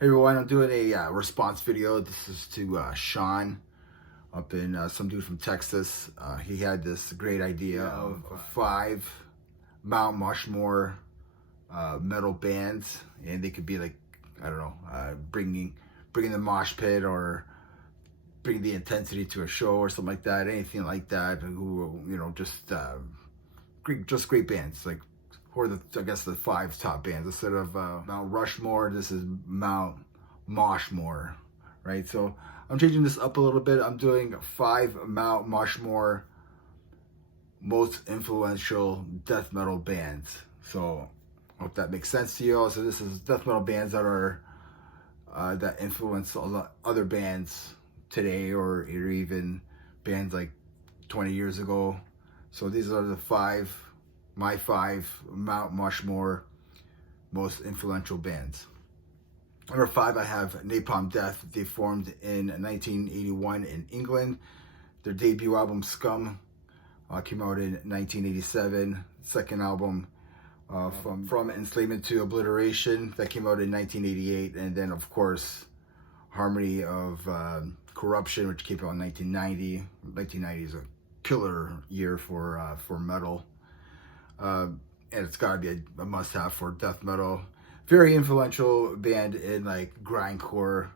Hey everyone, I'm doing a response video. This is to Shawn up in some dude from Texas. He had this great idea of 5 Mount Moshmore metal bands, and they could be like, I don't know, bringing the mosh pit or bring the intensity to a show or something like that, anything like that. Who, you know, just great bands, like, or I guess the 5 top bands. Instead of Mount Rushmore, this is Mount MoshMore, right? So I'm changing this up a little bit. I'm doing 5 Mount MoshMore most influential death metal bands. So I hope that makes sense to you all. So this is death metal bands that are that influence a lot other bands today, or even bands like 20 years ago. So these are the my 5 Mount Moshmore most influential bands. Number 5, I have Napalm Death. They formed in 1981 in England. Their debut album, Scum, came out in 1987. Second album, From Enslavement to Obliteration, that came out in 1988. And then, of course, Harmony of Corruption, which came out in 1990. 1990 is a killer year for metal. And it's got to be a must-have for death metal. Very influential band in like grindcore,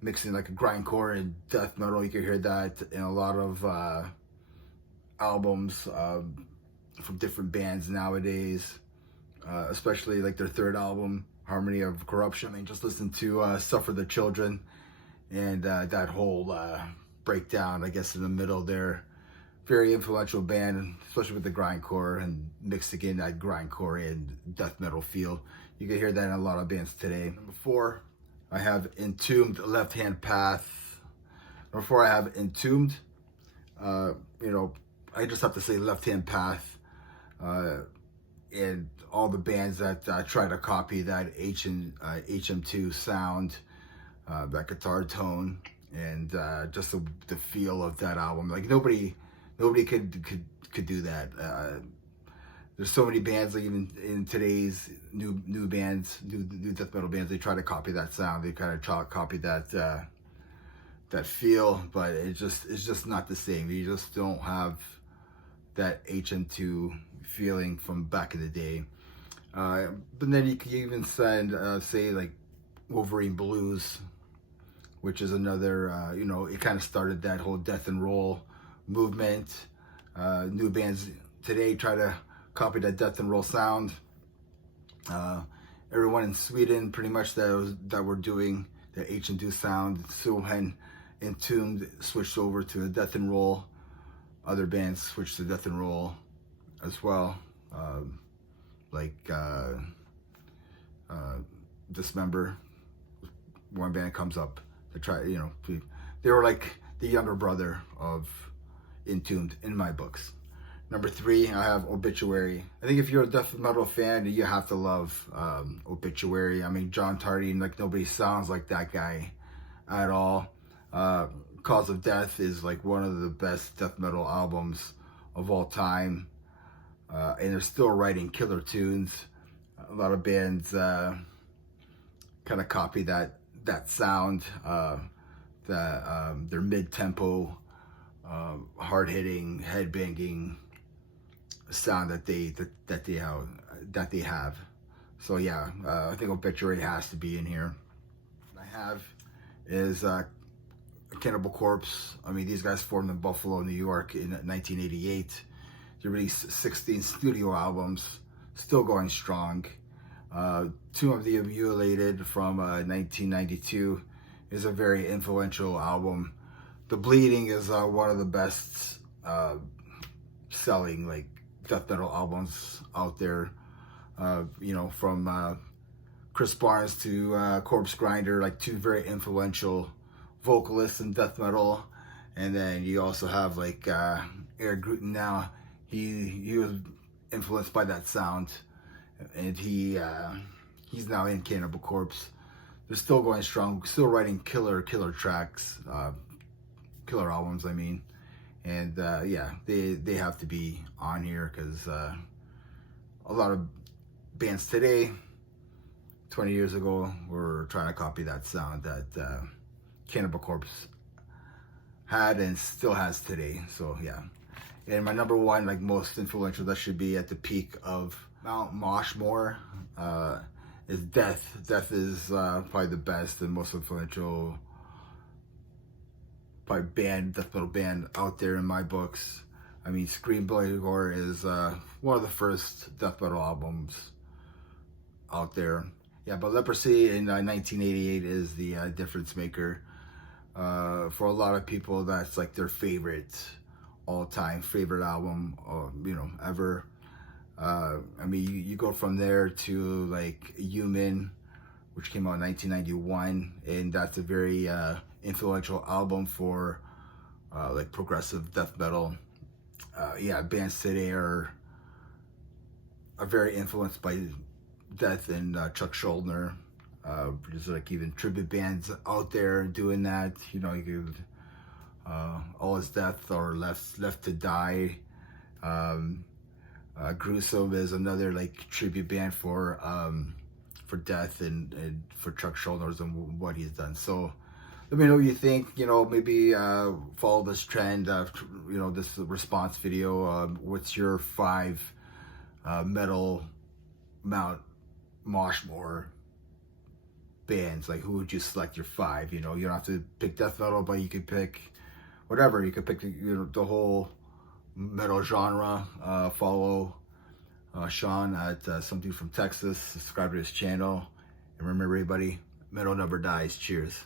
mixing like a grindcore and death metal. You can hear that in a lot of albums from different bands nowadays, especially like their 3rd album, Harmony of Corruption. I mean, just listen to Suffer the Children and that whole breakdown, I guess, in the middle there. Very influential band, especially with the grindcore, and mixed again that grindcore and death metal feel. You can hear that in a lot of bands today. Number 4, I have Entombed, Left Hand Path. Number 4, I have Entombed. You know, I just have to say Left Hand Path. And all the bands that try to copy that HM2 sound, that guitar tone, and just the feel of that album. Like nobody could do that. There's so many bands, like even in today's new bands, new death metal bands, they try to copy that sound. They kind of copy that feel, but it's just not the same. You just don't have that HM2 feeling from back in the day. But then you can even send, say, like Wolverine Blues, which is another, you know, it kind of started that whole death and roll movement. New bands today try to copy that death and roll sound. Everyone in Sweden pretty much that were doing the HM2 sound. So when Entombed switched over to the death and roll, other bands switched to death and roll as well. Like Dismember, one band comes up to try, you know, they were like the younger brother of Entombed in my books. Number 3, I have Obituary. I think if you're a death metal fan, you have to love Obituary. I mean, John Tardy, like nobody sounds like that guy at all. Cause of Death is like one of the best death metal albums of all time. And they're still writing killer tunes. A lot of bands kind of copy that sound, their mid-tempo, hard-hitting, head-banging sound that they have. So yeah, I think Obituary has to be in here. What I have is Cannibal Corpse. I mean, these guys formed in Buffalo, New York in 1988. They released 16 studio albums, still going strong. Tomb of the Mutilated from 1992 is a very influential album. The Bleeding is one of the best selling like death metal albums out there. You know, from Chris Barnes to Corpse Grinder, like 2 very influential vocalists in death metal. And then you also have like Eric Gruten now. He was influenced by that sound, and he's now in Cannibal Corpse. They're still going strong, still writing killer tracks, killer albums, I mean. And yeah, they have to be on here because a lot of bands today, 20 years ago were trying to copy that sound that Cannibal Corpse had and still has today. So yeah. And my number one, like most influential, that should be at the peak of Mount MoshMore, is Death. Death is probably the best and most influential probably death metal band out there in my books. I mean, Scream Bloody Gore is one of the first death metal albums out there. Yeah, but Leprosy in 1988 is the difference maker. For a lot of people, that's like their favorite, all-time favorite album, ever. I mean, you go from there to like Human, which came out in 1991, and that's a very influential album for like progressive death metal. Yeah, bands today are very influenced by Death and Chuck Schuldiner. There's like even tribute bands out there doing that. You could All Is Death or Left to Die. Gruesome is another like tribute band for Death and for Chuck Schuldiner and what he's done. So let me know what you think. Maybe follow this trend. This response video. What's your 5 metal Mount MoshMore bands? Like, who would you select your 5? You don't have to pick death metal, but you could pick whatever. You could pick the whole metal genre. Follow Shawn at Some Dude from Texas. Subscribe to his channel, and remember, everybody, metal never dies. Cheers.